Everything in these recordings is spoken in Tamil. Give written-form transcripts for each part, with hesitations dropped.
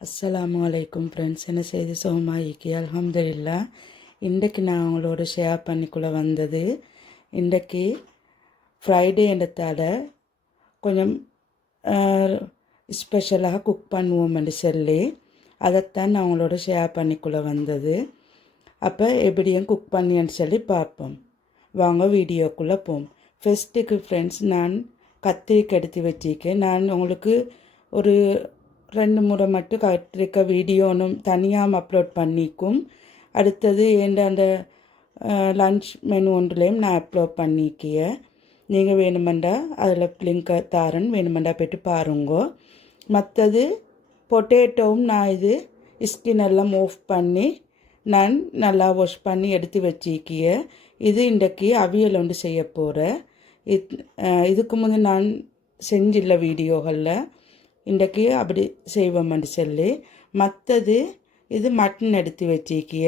அஸ்ஸலாமு அலைக்கும் ஃப்ரெண்ட்ஸ். என்ன செய்தி சுகமாயிக்கி அல்ஹம்துலில்லா. இன்றைக்கு நான் உங்களோட ஷேர் பண்ணிக்குள்ளே வந்தது. இன்றைக்கு ஃப்ரைடே என்றதால் கொஞ்சம் ஸ்பெஷலாக குக் பண்ணுவோம்னு சொல்லி அதைத்தான் நான் உங்களோட ஷேர் பண்ணிக்குள்ளே வந்தது. அப்போ எப்படியும் குக் பண்ணின்னு சொல்லி பார்ப்போம். வாங்க வீடியோக்குள்ளே போம். ஃபஸ்ட்டுக்கு ஃப்ரெண்ட்ஸ், நான் கத்திரிக்காய் எடுத்து வச்சிருக்கேன். நான் உங்களுக்கு ஒரு 2 முறை மட்டும் கத்திரிக்காய் வீடியோனும் தனியாக அப்லோட் பண்ணிக்கும். அடுத்தது அந்த லன்ச் மெனு ஒன்றுலேயும் நான் அப்லோட் பண்ணிக்கிய. நீங்கள் வேணுமெண்டா அதில் லிங்கை தாரன் வேணுமெண்டா போய்ட்டு பாருங்கோ. மற்றது பொட்டேட்டோவும் நான் இது ஸ்கின் ஆஃப் பண்ணி நான் நல்லா வாஷ் பண்ணி எடுத்து வச்சிக்கிய. இது இன்றைக்கு அவியல் ஒன்று செய்ய போகிறேன். இதுக்கு முன்னே நான் செஞ்சில்ல வீடியோகளில். இன்றைக்கு அப்படி செய்வோம்னு சொல்லி. மற்றது இது மட்டன் எடுத்து வச்சிக்கிய.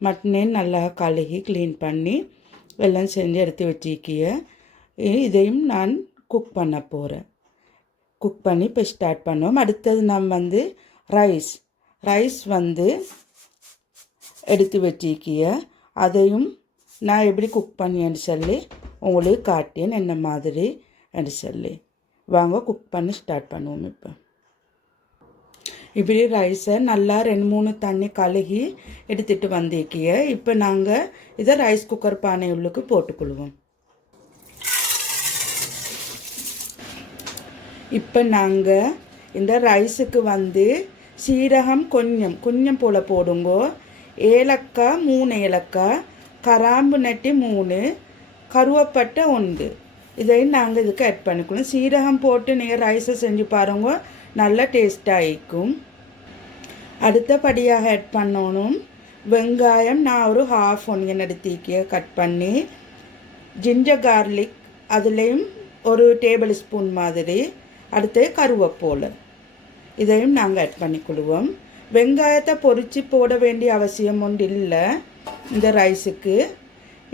மட்டனே நல்லா கழுகி க்ளீன் பண்ணி எல்லாம் செஞ்சு எடுத்து வச்சிக்கிய. இதையும் நான் குக் பண்ண போகிறேன். குக் பண்ணி இப்போ ஸ்டார்ட் பண்ணுவோம். அடுத்தது நான் ரைஸ் எடுத்து வச்சிக்கிய. அதையும் நான் எப்படி குக் பண்ணின்னு சொல்லி உங்களுக்கு காட்டேன் என்ன மாதிரி என்று சொல்லி. வாங்க குக் பண்ணி ஸ்டார்ட் பண்ணுவோம். இப்படி ரைஸை நல்லா 2-3 தண்ணி கழுகி எடுத்துகிட்டு வந்திக்கிய. இப்போ நாங்கள் இதை ரைஸ் குக்கர் பானை உள்ளுக்கு போட்டுக்கொள்வோம். இப்போ நாங்கள் இந்த ரைஸுக்கு சீரகம் கொஞ்சம் போல் போடுங்கோ. ஏலக்காய் 3 ஏலக்காய், கராம்பு நட்டி 3, கருவேப்பட்டை 1 இதையும் நாங்கள் இதுக்கு ஆட் பண்ணிக்கணும். சீரகம் போட்டு நீங்கள் ரைஸை செஞ்சு பாருங்க, நல்லா டேஸ்ட்டாக இருக்கும். அடுத்தபடியாக ஆட் பண்ணணும் வெங்காயம். நான் ஒரு 1/2 ஒனியன் எடுத்திக்கிய கட் பண்ணி. ஜிஞ்சர் கார்லிக் அதுலேயும் ஒரு டேபிள் ஸ்பூன் மாதிரி. அடுத்து கருவேப்பிலை இதையும் நாங்கள் ஆட் பண்ணிக்கொள்வோம். வெங்காயத்தை பொரித்து போட வேண்டிய அவசியம் ஒன்று இல்லை இந்த ரைஸுக்கு.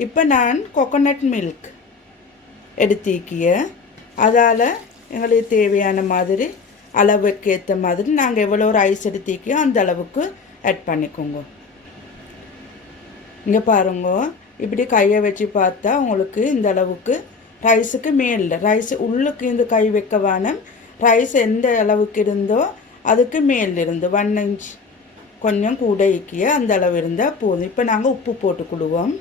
இப்போ நான் கோகோனட் மில்க் எடுத்திக்கிய. அதால் எங்களுக்கு தேவையான மாதிரி அளவுக்கு ஏற்ற மாதிரி நாங்கள் எவ்வளோ ரைஸ் எடுத்திக்கியோ அந்த அளவுக்கு ஆட் பண்ணிக்கோங்க. இங்கே பாருங்க, இப்படி கையை வச்சு பார்த்தா உங்களுக்கு இந்த அளவுக்கு ரைஸுக்கு மேலில் ரைஸ் உள்ளுக்கு இந்த கை வைக்க வேணும். ரைஸ் எந்த அளவுக்கு இருந்தோ அதுக்கு மேல் இருந்து 1 இன்ச் கொஞ்சம் கூட இக்கிய அந்த அளவு இருந்தால் போதும். இப்போ நாங்கள் உப்பு போட்டுக்கொள்வோம்.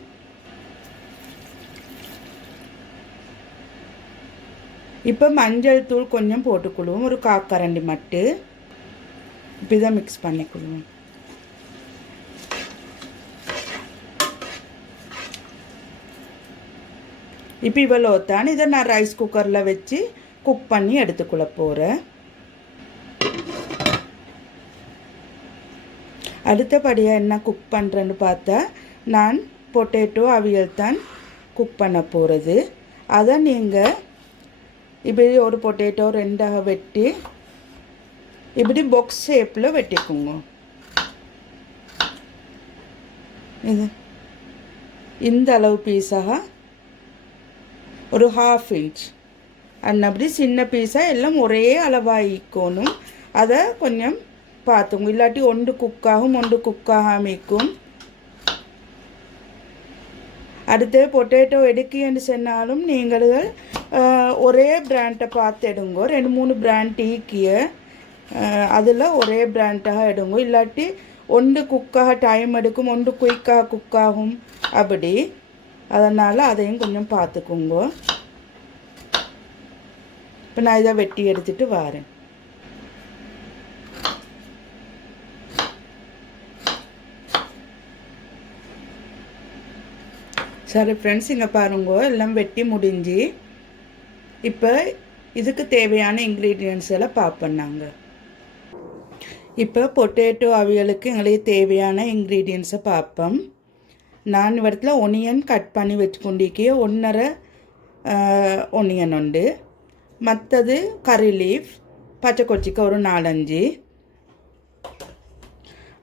இப்போ மஞ்சள் தூள் கொஞ்சம் போட்டுக்கொள்வோம், ஒரு 1/4 கரண்டி மட்டு. இப்போ இதை மிக்ஸ் பண்ணிக்கொள்வோம். இப்போ இவ்வளோ தான். இதை நான் ரைஸ் குக்கரில் வச்சு குக் பண்ணி எடுத்துக்கொள்ள போகிறேன். அடுத்தபடியாக என்ன குக் பண்ணுறேன்னு பார்த்தா, நான் பொட்டேட்டோ அவியல் தான் குக் பண்ண போகிறது. அதை நீங்கள் இப்படி ஒரு பொட்டேட்டோ 2ஆக வெட்டி இப்படி பாக்ஸ் ஷேப்பில் வெட்டிக்குங்க. இது இந்த அளவு பீஸாக ஒரு 1/2 இன்ச் அப்படி சின்ன பீஸாக எல்லாம் ஒரே அளவாக ஈக்கணும். அதை கொஞ்சம் பார்த்துங்க, இல்லாட்டி ஒன்று குக்காகும் ஒன்று குக்காகாமிக்கும். அடுத்து பொட்டேட்டோ எடுக்கின்னு சொன்னாலும் நீங்கள் ஒரே பிராண்டை பார்த்து எடுங்கோ. 2-3 பிராண்ட் ஈக்கிய அதில் ஒரே பிராண்டாக எடுங்கோ. இல்லாட்டி ஒன்று குக்காக டைம் எடுக்கும், ஒன்று குயிக்காக குக்காகும் அப்படி. அதனால் அதையும் கொஞ்சம் பார்த்துக்குங்கோ. இப்போ நான் இதை வெட்டி எடுத்துகிட்டு வரேன். சரி ஃப்ரெண்ட்ஸ், இங்கே பாருங்க, எல்லாம் வெட்டி முடிஞ்சு. இப்போ இதுக்கு தேவையான இன்க்ரீடியன்ட்ஸ் எல்லாம் பார்ப்போம் நாங்கள். இப்போ பொட்டேட்டோ அவியலுக்கு எங்களுக்கு தேவையான இன்க்ரீடியன்ட்ஸை பார்ப்போம். நான் இடத்துல ஒனியன் கட் பண்ணி வச்சுக்கொண்டிருக்கே 1.5 ஒனியன் உண்டு. மற்றது கறி லீஃப், பச்சை கொச்சிக்காய் ஒரு 4-5.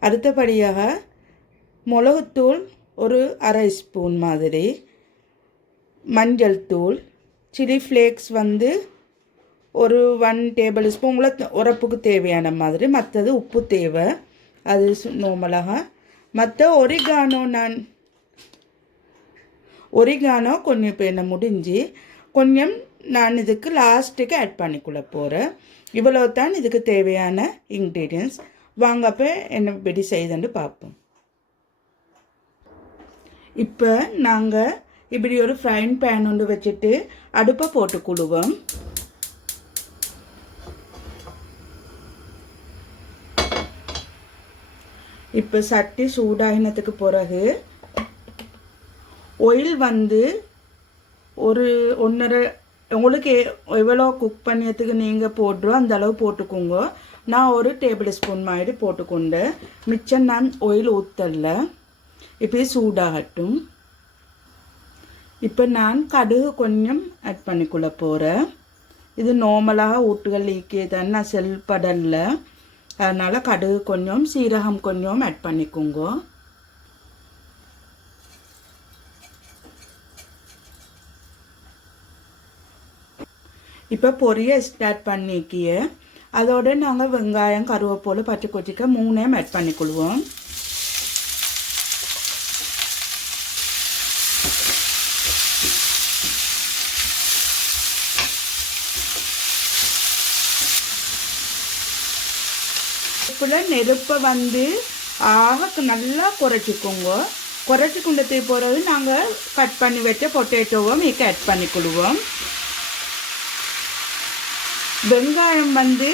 அடுத்தபடியாக மிளகுத்தூள் ஒரு 1/2 ஸ்பூன் மாதிரி. மஞ்சள் தூள், சில்லி ஃப்ளேக்ஸ் ஒரு 1 டேபிள் ஸ்பூன் உரப்புக்கு தேவையான மாதிரி. மற்றது உப்பு தேவை, அது நார்மலாக. மற்ற ஒரிகானோ கொஞ்சம் இப்போ என்ன முடிஞ்சு கொஞ்சம் நான் இதுக்கு லாஸ்ட்டுக்கு ஆட் பண்ணிக்கொள்ள போகிறேன். இவ்வளோ தான் இதுக்கு தேவையான இன்க்ரீடியன்ஸ். வாங்க அப்போ என்ன எப்படி செய்யுதுன்னு பார்ப்போம். இப்போ நாங்கள் இப்படி ஒரு ஃப்ரைங் பேன் ஒன்று வச்சுட்டு அடுப்பை போட்டுக்கொள்ளுவோம். இப்போ சட்டி சூடாகினதுக்கு பிறகு ஆயில் வந்து ஒரு 1.5 உங்களுக்கு எவ்வளோ குக் பண்ணியதுக்கு நீங்கள் போடுறோம் அந்த அளவு போட்டுக்கோங்க. நான் ஒரு டேபிள் ஸ்பூன் மாதிரி போட்டுக்கொண்டு மிச்சம் நான் ஆயில் ஊற்றல. இப்போ சூடாகட்டும். இப்போ நான் கடுகு கொஞ்சம் ஆட் பண்ணிக்கொள்ள போகிறேன். இது நார்மலாக ஊட்டுகள் ஈக்கியதான், நான் செல்படல, அதனால் கடுகு கொஞ்சம் சீரகம் கொஞ்சம் ஆட் பண்ணிக்கோங்க. இப்போ பொரிய ஸ்டார்ட் பண்ணிக்கிய அதோட நாங்கள் வெங்காயம் கருவேப்பிலை பச்சை கொச்சிக்காய் 3 ஆட் பண்ணிக்கொள்வோம். இப்போ நெருப்பை வந்து நல்லா குறைச்சிக்கோங்க. குறைச்சி கொண்டு போகிறது நாங்கள் கட் பண்ணி வச்ச பொட்டேட்டோவை மீக்க ஆட் பண்ணிக்கொள்வோம். வெங்காயம் வந்து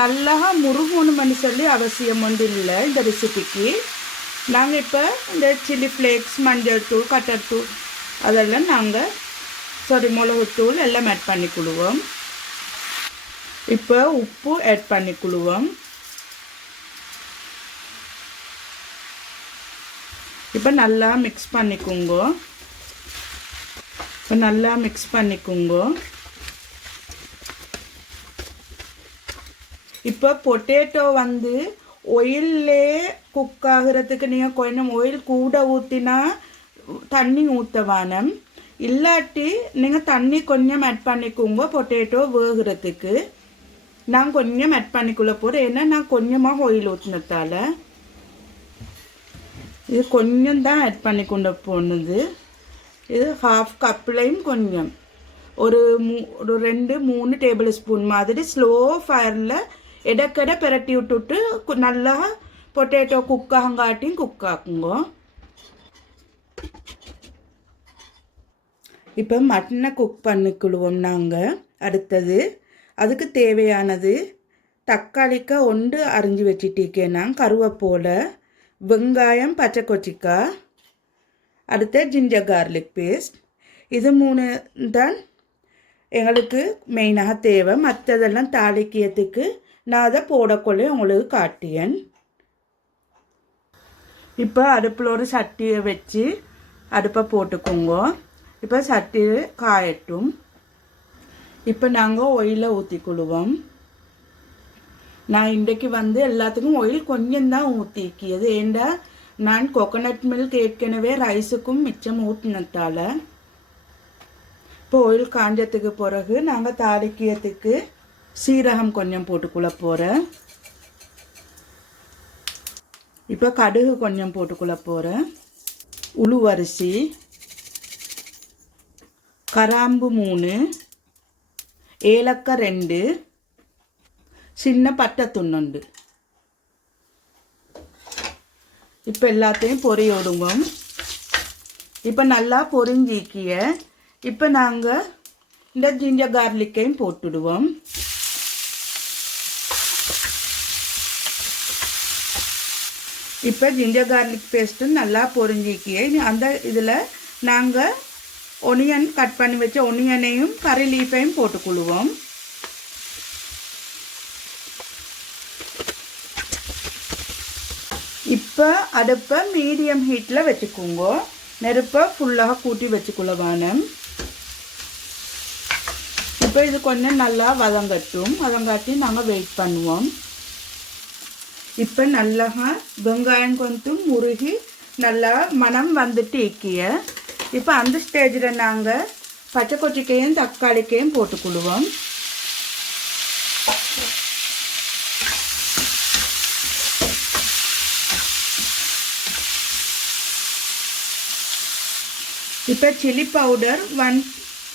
நல்லா முருகணும்னு சொல்லி அவசியம் ஒன்று இல்லை இந்த ரெசிபிக்கு. நாங்கள் இப்போ இந்த சில்லி ஃப்ளேக்ஸ், மஞ்சள் தூள், கட்டர் தூள் அதெல்லாம் நாங்கள் மிளகுத்தூள் எல்லாம் ஆட் பண்ணிக்கொள்வோம். இப்போ உப்பு ஆட் பண்ணிக்கொள்வோம். இப்போ நல்லா மிக்ஸ் பண்ணிக்கோங்க. இப்போ பொட்டேட்டோ வந்து ஆயிலே குக் ஆகிறதுக்கு நீங்கள் கொஞ்சம் ஆயில் கூட ஊற்றினா தண்ணி ஊற்ற வேணும். இல்லாட்டி நீங்கள் தண்ணி கொஞ்சம் ஆட் பண்ணிக்கோங்க பொட்டேட்டோ வேகிறதுக்கு. நான் கொஞ்சம் ஆட் பண்ணிக்கொள்ள போகிறேன், ஏன்னா நான் கொஞ்சமாக ஆயில் ஊற்றினதால. இது கொஞ்சம் தான் ஆட் பண்ணி கொண்டு போனது. இது 1/2 கப்லையும் கொஞ்சம் ஒரு 2-3 டேபிள் ஸ்பூன் மாதிரி ஸ்லோ ஃபயரில் இடக்கடை பிரட்டி விட்டுட்டு நல்லா பொட்டேட்டோ குக் ஆகாட்டியும் குக் ஆக்குங்க. இப்போ மட்டனை குக் பண்ணிக்கொள்வோம் நாங்கள். அடுத்தது அதுக்கு தேவையானது தக்காளிக்காய் 1 அரிஞ்சு வச்சுட்டிருக்கேன் நான், கருவேப்பிலை, வெங்காயம், பச்சை கொச்சிக்காய், அடுத்து ஜிஞ்சர் கார்லிக் பேஸ்ட். இது 3 தான் எங்களுக்கு மெயினாக தேவை. மற்றதெல்லாம் தாளிக்கிறதுக்கு நான் அதை போடக்கொள்ள உங்களுக்கு காட்டியேன். இப்போ அடுப்பில் ஒரு சட்டியை வச்சு அடுப்பை போட்டுக்கோங்க. இப்போ சட்டி காயட்டும். இப்போ நாங்கள் ஆயிலை ஊற்றிக்கொள்வோம். நான் இன்றைக்கு வந்து எல்லாத்துக்கும் ஆயில் கொஞ்சம் தான் ஊற்றிக்கியது, ஏண்டா நான் கோகோனட் மில்க் ஏற்கனவே ரைஸுக்கும் மிச்சம் ஊற்றினதால. இப்போ ஆயில் காஞ்சத்துக்கு பிறகு நாங்கள் தாளிக்கிறதுக்கு சீரகம் கொஞ்சம் போட்டுக்கொள்ள போகிறேன். இப்போ கடுகு கொஞ்சம் போட்டுக்கொள்ள போகிறேன். உளுவரிசி, கராம்பு 3, ஏலக்காய் 2, சின்ன பட்டை துண்டு. இப்போ எல்லாத்தையும் பொரியோடுவோம். இப்போ நல்லா பொரிஞ்சிக்கிய இப்போ நாங்கள் இந்த ஜிஞ்சர் கார்லிக்கையும் போட்டுடுவோம். இப்போ ஜிஞ்சர் கார்லிக் பேஸ்ட்டும் நல்லா பொரிஞ்சிக்கிய அந்த இதில் நாங்கள் ஒனியன் கட் பண்ணி வச்ச ஒனியனையும் கறி லீஃபையும் போட்டுக்கொள்வோம். இப்போ அடுப்பை மீடியம் ஹீட்டில் வச்சுக்கோங்க. நெருப்பை ஃபுல்லாக கூட்டி வச்சுக்கொள்ள வேணும். இப்போ இது கொஞ்சம் நல்லா வதங்காட்டி நாங்கள் வெயிட் பண்ணுவோம். இப்போ நல்லா வெங்காயம் கொஞ்சம் முருகி நல்லா மனம் வந்துட்டு இக்கிய. இப்போ அந்த ஸ்டேஜில் நாங்கள் பச்சை கொச்சிக்காயும் தக்காளிக்கையும் போட்டுக்கொள்வோம். இப்போ சில்லி பவுடர் 1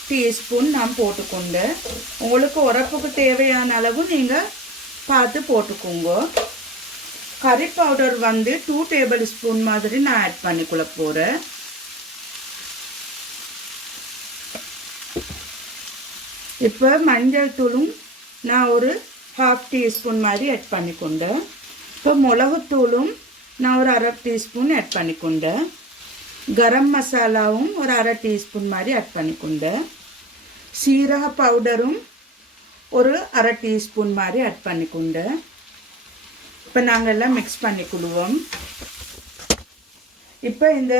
டீஸ்பூன் நான் போட்டுக்கொண்டேன். உங்களுக்கு உரப்புக்கு தேவையான அளவு நீங்கள் பார்த்து போட்டுக்கோங்க. கறி பவுடர் வந்து 2 டேபிள் ஸ்பூன் மாதிரி நான் ஆட் பண்ணிக்கொள்ள போகிறேன். இப்போ மஞ்சள் தூளும் நான் ஒரு 1/2 டீஸ்பூன் மாதிரி ஆட் பண்ணிக்கொண்டேன். இப்போ மிளகுத்தூளும் நான் ஒரு 1/2 டீஸ்பூன் ஆட் பண்ணிக்கொண்டேன். கரம் மசாலாவும் ஒரு 1/2 டீஸ்பூன் மாதிரி ஆட் பண்ணிக்கொண்டேன். சீரக பவுடரும் ஒரு 1/2 டீஸ்பூன் மாதிரி ஆட் பண்ணிக்கொண்டேன். இப்போ நாங்கள் எல்லாம் மிக்ஸ் பண்ணிக்கொள்வோம். இப்போ இந்த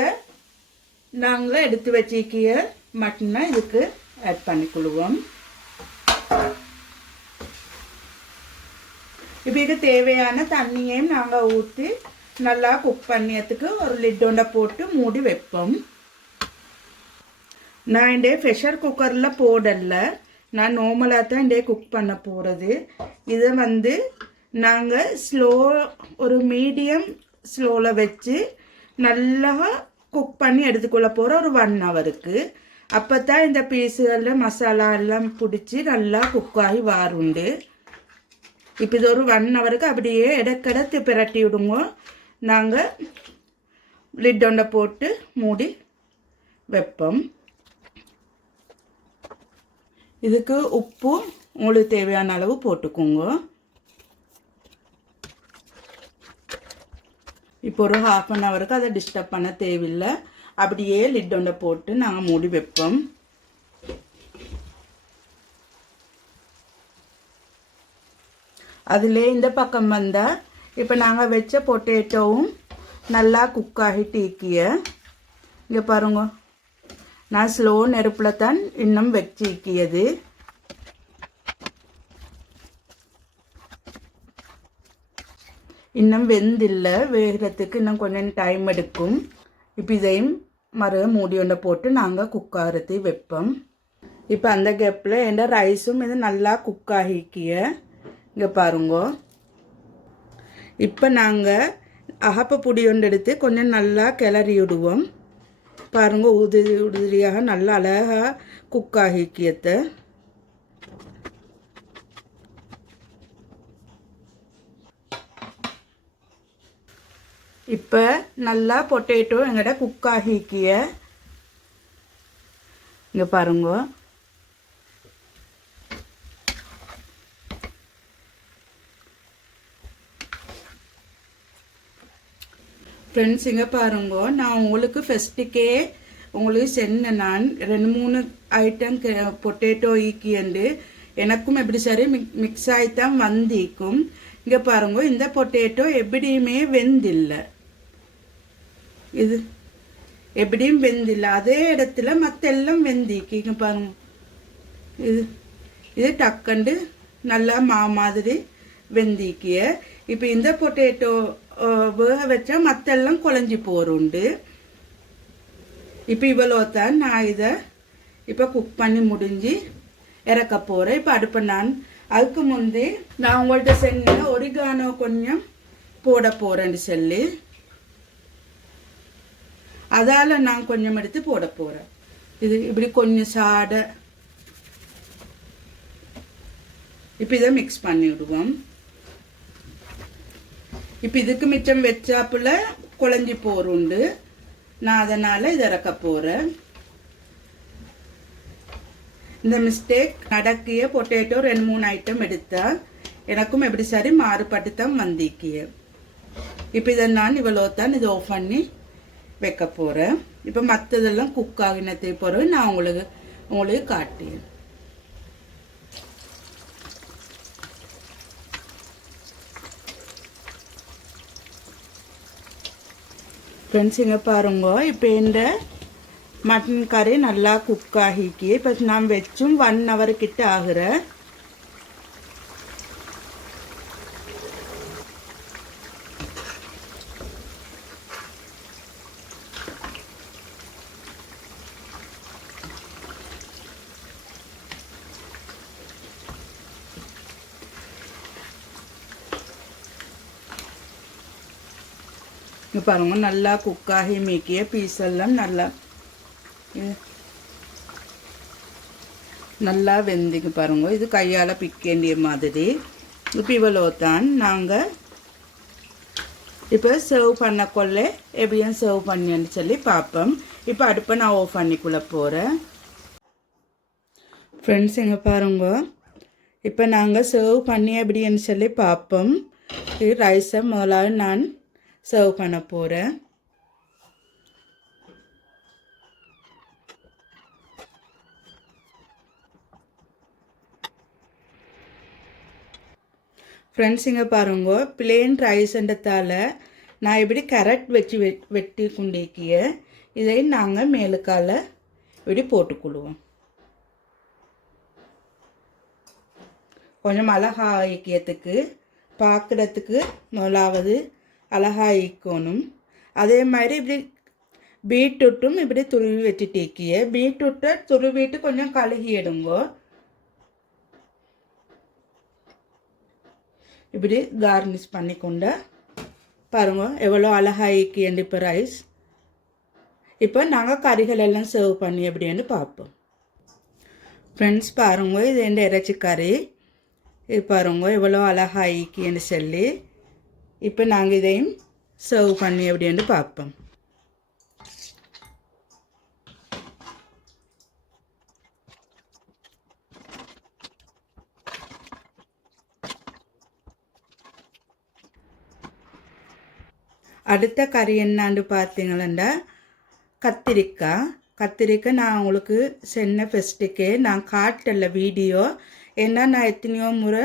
நாங்கள் எடுத்து வச்சிக்கிய மட்டனை இதுக்கு ஆட் பண்ணிக்கொள்வோம். இப்போ இது தேவையான தண்ணியையும் நாங்கள் ஊற்றி நல்லா குக் பண்ணியதுக்கு ஒரு லிட்டோண்ட போட்டு மூடி வைப்போம். நான் இந்த ப்ரெஷர் குக்கரில் போடல, நான் நார்மலாக தான் இந்த குக் பண்ண போகிறது. இதை வந்து நாங்கள் ஒரு மீடியம் ஸ்லோவில் வச்சு நல்லா குக் பண்ணி எடுத்துக்கொள்ள போகிறோம் ஒரு 1 ஹவருக்கு. அப்போ தான் இந்த பீஸுகளில் மசாலா எல்லாம் பிடிச்சி நல்லா குக் ஆகி வாருண்டு. இப்போ இது ஒரு 1 ஹவருக்கு அப்படியே இடக்கடத்து பிரட்டி விடுங்க. நாங்கள் லிட்டொண்ட போட்டு மூடி வைப்போம். இதுக்கு உப்பு உங்களுக்கு தேவையான அளவு போட்டுக்கோங்க. இப்போ ஒரு 1/2 ஹவருக்கு அதை டிஸ்டர்ப் பண்ண தேவையில்லை. அப்படியே லிட்டொண்ட போட்டு நாங்கள் மூடி வைப்போம். அதிலே இந்த பக்கம் வந்தால் இப்போ நாங்கள் வச்ச பொட்டேட்டோவும் நல்லா குக் ஆகிட்டு இருக்கிய. இங்கே பாருங்க, நான் ஸ்லோ நெருப்பில் தான் இன்னும் வச்சிருக்கியது. இன்னும் வெந்தில்லை, வேகிறதுக்கு இன்னும் கொஞ்சம் டைம் எடுக்கும். இப்போ இதையும் மூடி ஒன்றை போட்டு நாங்கள் குக் ஆகிறதை வைப்போம். இப்போ அந்த கேப்பில் எந்த ரைஸும் இது நல்லா குக் ஆகிக்கிய. இங்கே பாருங்க, இப்போ நாங்கள் அகப்ப பொடி ஒன்று எடுத்து கொஞ்சம் நல்லா கிளறி விடுவோம். பாருங்க, உதிரியாக நல்லா அழகாக குக் ஆகிக்கியத. இப்போ நல்லா பொட்டேட்டோ எங்கள்கிட்ட குக் ஆகிக்கிய. இங்கே பாருங்க, ஃப்ரெண்ட்ஸ் இங்கே பாருங்க, நான் உங்களுக்கு ஃபஸ்ட்டுக்கே உங்களுக்கு சொன்னேன். நான் 2-3 ஐட்டம் பொட்டேட்டோ ஈக்கிண்டு எனக்கும் எப்படி சரி மிக்ஸ் ஆகித்தான் வந்திக்கும். இங்கே பாருங்க, இந்த பொட்டேட்டோ எப்படியுமே வெந்தில்லை. இது எப்படியும் வெந்தில்லை, அதே இடத்துல மற்ற எல்லாம் வெந்திக்கு. இங்கே பாருங்க, இது டக்கண்டு நல்லா மாதிரி வெந்திக்கிய. இப்போ இந்த பொட்டேட்டோ வேக வச்சா மற்றெல்லாம் குழஞ்சி போருண்டு. இப்போ இவ்வளோ தான் நான் இதை இப்போ குக் பண்ணி முடிஞ்சு இறக்க போகிறேன். இப்போ அடுப்பை அதுக்கு முந்தி நான் உங்கள்கிட்ட சொன்ன ஒரிகானோ கொஞ்சம் போட போகிறேன்னு சொல்லி அதால் நான் கொஞ்சம் எடுத்து போட போகிறேன். இது இப்படி கொஞ்சம் சாடை. இப்போ இதை மிக்ஸ் பண்ணி விடுவோம். இப்போ இதுக்கு மிச்சம் வச்சாப்புல குழஞ்சி போருண்டு. நான் அதனால் இதை இறக்க போகிறேன். இந்த மிஸ்டேக் நடக்கிய பொட்டேட்டோ 2-3 ஐட்டம் எடுத்தா எனக்கும் எப்படி சரி மாறுபட்டு தான் வந்திக்கிய. இப்போ இதை நான் இவ்வளோ தான் இதை ஆஃப் பண்ணி வைக்க போகிறேன். இப்போ மற்றதெல்லாம் குக் ஆகினத்தை போகிறேன் நான் உங்களுக்கு காட்டேன். ஃப்ரெண்ட்ஸ் இங்கே பாருங்க, இப்போ இந்த மட்டன் கறி நல்லா குக் ஆகிக்கி. இப்போ நான் வச்சும் 1 ஹவர் கிட்ட ஆகுற. இங்கே பாருங்க நல்லா குக்காகி மேக்கிய பீஸ் எல்லாம் நல்லா வெந்திக்கு பாருங்க. இது கையால் பிக்கேண்டிய மாதிரி. இப்போ இவ்வளோ தான். நாங்கள் இப்போ சர்வ் பண்ணக்கொள்ள எப்படியும் சர்வ் பண்ணின்னு சொல்லி பார்ப்போம். இப்போ அடுப்பை நான் ஆஃப் பண்ணிக்குள்ளே போகிறேன். ஃப்ரெண்ட்ஸ் இங்கே பாருங்க. இப்போ நாங்கள் சர்வ் பண்ணி எப்படின்னு சொல்லி பார்ப்போம். இது ரைஸை முதலாவது நான் சர்வ் பண்ண போகிறேன். ஃப்ரெண்ட்ஸ் இங்கே பாருங்க. பிளேன் ரைஸ்ன்றதால் நான் இப்படி கேரட் வச்சு வெட்டி கொண்டிருக்கிய இதை நாங்கள் மேலுக்கால இப்படி போட்டுக்கொள்வோம். கொஞ்சம் அழகாய்க்கிறதுக்கு பார்க்குறதுக்கு முதலாவது அழகாய்க்கணும். அதே மாதிரி இப்படி பீட்ரூட்டும் இப்படி துருவி வச்சுட்டேக்கிய பீட்ரூட்டை துருவிட்டு கொஞ்சம் கழுகி எடுங்கோ. இப்படி கார்னிஷ் பண்ணிக்கொண்ட பாருங்க எவ்வளோ அழகாய்க்கியண்டு இப்போ ரைஸ். இப்போ நாங்கள் கறிகள் எல்லாம் சர்வ் பண்ணி எப்படின்னு பார்ப்போம். ஃப்ரெண்ட்ஸ் பாருங்க இது எந்த இறைச்சி கறி. இது பாருங்க எவ்வளோ அழகாய்க்கின்னு சொல்லி. இப்போ நாங்கள் இதையும் சர்வ் பண்ணி எப்படின்னு பார்ப்போம். அடுத்த கறி என்னான்னு பார்த்தீங்களா கத்திரிக்காய் நான் உங்களுக்கு சென்ன ஃபெஸ்ட்டுக்கே நான் காட்டல வீடியோ. ஏன்னா நான் எத்தனையோ முறை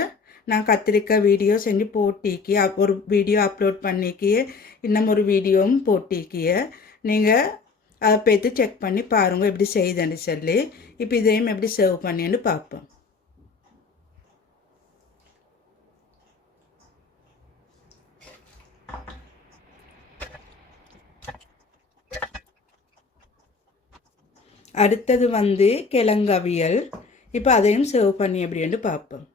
நான் கத்திரிக்காய் வீடியோ செஞ்சு போட்டிக்கி ஒரு வீடியோ அப்லோட் பண்ணிக்கி இன்னும் ஒரு வீடியோவும் போட்டிக்கிய. நீங்கள் அதை பார்த்து செக் பண்ணி பாருங்கள் எப்படி செய்தேன்னு சொல்லி. இப்போ இதையும் எப்படி சர்வ் பண்ணின்னு பார்ப்போம். அடுத்தது கிழங்கு அவியல். இப்போ அதையும் சர்வ் பண்ணி எப்படின்னு பார்ப்போம்.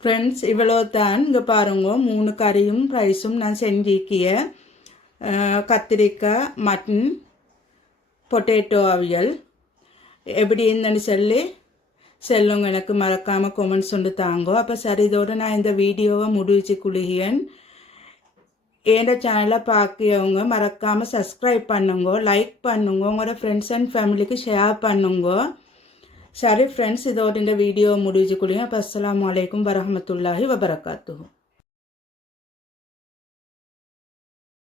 ஃப்ரெண்ட்ஸ் இவ்வளோ தான். இங்கே பாருங்க 3 கறியும் ரைஸும் நான் செஞ்சிக்கிய கத்திரிக்காய் மட்டன் பொட்டேட்டோ அவியல் எப்படி இருந்தேன்னு சொல்லி செல்லுங்க. எனக்கு மறக்காமல் கொமெண்ட்ஸ் ஒன்று தாங்கோ. அப்போ சரி இதோடு நான் இந்த வீடியோவை முடிச்சு குளிகியன். என் சேனலை பார்க்கிறவங்க மறக்காமல் சப்ஸ்கிரைப் பண்ணுங்க, லைக் பண்ணுங்க, உங்களோட ஃப்ரெண்ட்ஸ் அண்ட் ஃபேமிலிக்கு ஷேர் பண்ணுங்க. சரி ஃப்ரெண்ட்ஸ் இதோட இந்த வீடியோவை முடிச்சு குளிங்க. அப்போ அஸ்ஸலாமு அலைக்கும் வரஹ்மத்துல்லாஹி வபரகாத்துஹு.